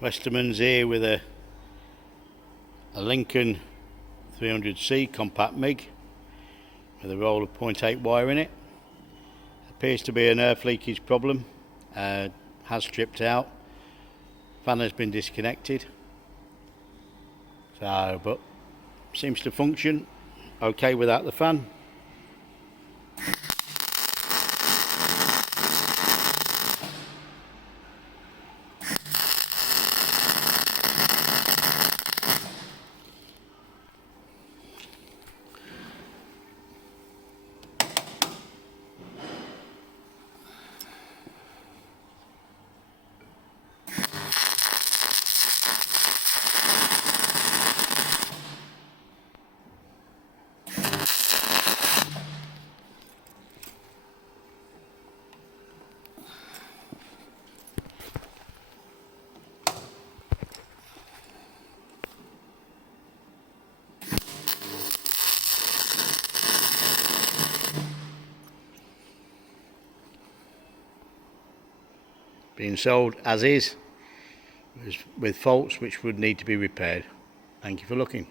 Westermans here with a Lincoln 300C compact MIG with a roll of 0.8 wire in it. Appears to be an earth leakage problem. Has stripped out. Fan has been disconnected. But seems to function okay without the fan. Being sold as is, with faults which would need to be repaired. Thank you for looking.